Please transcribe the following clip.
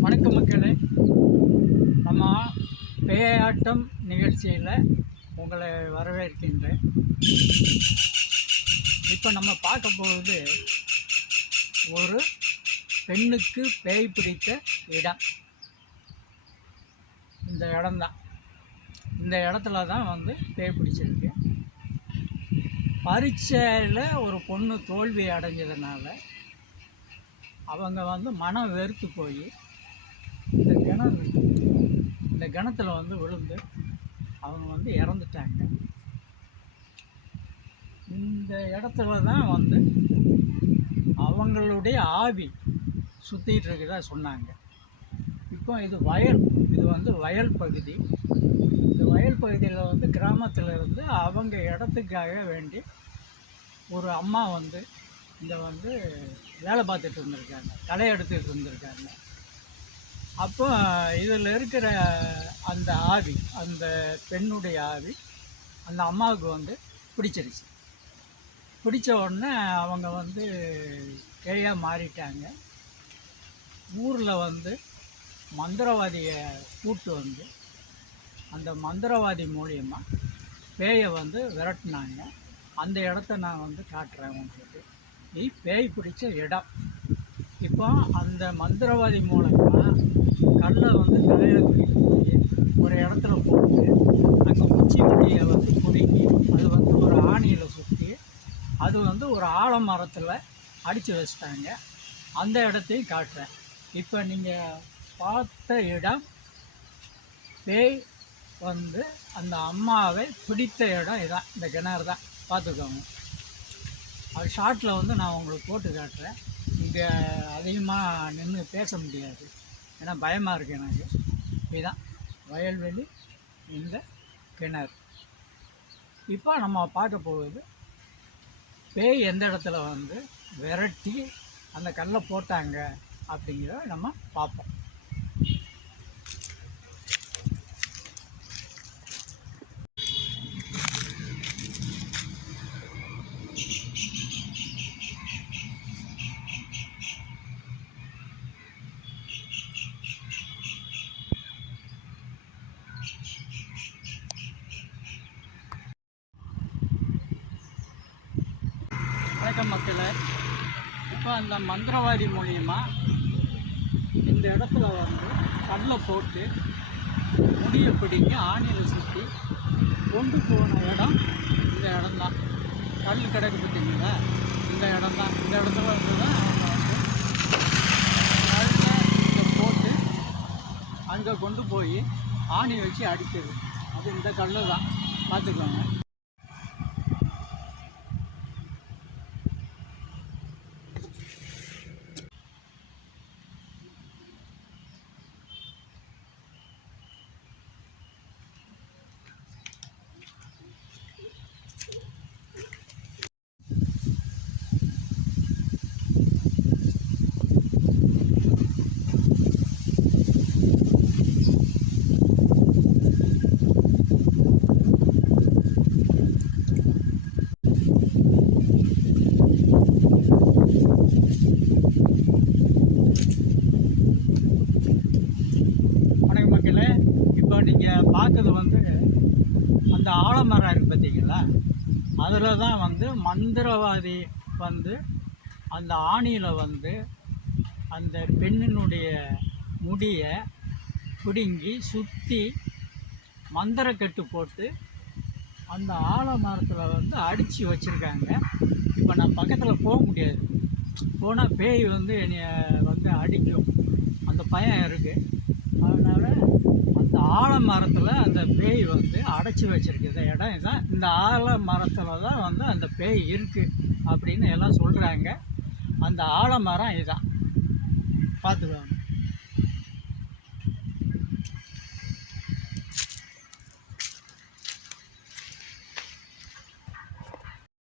வணக்கம் மக்களே. நம்ம பேயாட்டம் நிகழ்ச்சியில் உங்களை வரவேற்கின்றேன். இப்போ நம்ம பார்க்க போவது ஒரு பெண்ணுக்கு பேய் பிடித்த இடம். இந்த இடம்தான். இந்த இடத்துல தான் வந்து பேய் பிடிச்சிருக்கு. பரீட்சையில் ஒரு பொண்ணு தோல்வி அடைஞ்சதுனால அவங்க வந்து மனம் வெறுத்து போய் இந்த கிணறு இந்த கிணத்துல வந்து விழுந்து அவங்க வந்து இறந்துட்டாங்க. இந்த இடத்துல தான் வந்து அவங்களுடைய ஆவி சுற்றிட்டு இருக்கிறதா சொன்னாங்க. இப்போ இது வயல் இது வந்து வயல் பகுதி. இந்த வயல் பகுதியில் வந்து கிராமத்தில் இருந்து அவங்க இடத்துக்காக வேண்டி ஒரு அம்மா வந்து இந்த வந்து வேலை பார்த்துட்டு இருந்திருக்காங்க. களை எடுத்துகிட்டு இருந்திருக்காங்க. அப்போ இதில் இருக்கிற அந்த ஆவி அந்த பெண்ணுடைய ஆவி அந்த அம்மாவுக்கு வந்து பிடிச்சிருச்சு. பிடிச்ச உடனே அவங்க வந்து பேயாக மாறிட்டாங்க. ஊரில் வந்து மந்திரவாதியை கூட்டு வந்து அந்த மந்திரவாதி மூலியமாக பேயை வந்து விரட்டினாங்க. அந்த இடத்த நான் வந்து காட்டுறேன் உங்களுக்கு. பேய் பிடிச்ச இடம். இப்போ அந்த மந்திரவாதி மூலமாக கல்லை வந்து தலையில் தூக்கிட்டு போய் ஒரு இடத்துல போட்டு அங்கே குச்சி முடியை வந்து பிடுங்கி அது வந்து ஒரு ஆணியில் சுற்றி அது வந்து ஒரு ஆலமரத்தில் அடித்து வச்சிட்டாங்க. அந்த இடத்தையும் காட்டுறேன். இப்போ நீங்கள் பார்த்த இடம் பேய் வந்து அந்த அம்மாவை பிடித்த இடம் இதான். இந்த கிணறு தான். பார்த்துக்கோங்க. அது ஷார்ட்டில் வந்து நான் உங்களுக்கு போட்டு காட்டுறேன். இங்கே அதிகமாக நின்று பேச முடியாது. ஏன்னா பயமாக இருக்குது எனக்கு. இதுதான் வயல்வெளி இந்த கிணறு. இப்போ நம்ம பார்க்க போகுது பேய் எந்த இடத்துல வந்து விரட்டி அந்த கல்லை போட்டாங்க அப்படிங்கிறத நம்ம பார்ப்போம். வணக்கம் மக்களை இப்போ அந்த மந்திரவாதி மூலியமாக இந்த இடத்துல வந்து கல்லை போட்டு முடியை பிடிங்கி ஆணியில் சுற்றி கொண்டு போன இடம் இந்த இடம்தான். கல் கிடக்கு பார்த்தீங்களா? இந்த இடம்தான். இந்த இடத்துல வந்து தான் அவங்க வந்து கல்லை இதை போட்டு அங்கே கொண்டு போய் ஆணி வச்சு அடிக்கிறது அது இந்த கல் தான் பார்த்துக்கோங்க வணக்கம் மக்களே இப்போ நீங்கள் பார்க்குறது வந்து அந்த ஆலமரம் இருக்கு பார்த்தீங்களா? அதில் தான் வந்து மந்திரவாதி வந்து அந்த ஆணியில் வந்து அந்த பெண்ணினுடைய முடியை பிடுங்கி சுற்றி மந்திரக்கட்டு போட்டு அந்த ஆலமரத்தில் வந்து அடித்து வச்சுருக்காங்க. இப்போ நான் பக்கத்தில் போக முடியாது. போனால் பேய் வந்து என்னைய வந்து அடிக்கும். அந்த பயம் இருக்குது அதனால் ஆலமரத்தில் அந்த பேய் வந்து அடைச்சி வச்சிருக்கிற இடம் இதான். இந்த ஆலமரத்தில் தான் வந்து அந்த பேய் இருக்குது அப்படின்னு எல்லாம் சொல்கிறாங்க அந்த ஆலமரம் இதுதான் பார்த்துக்கோங்க.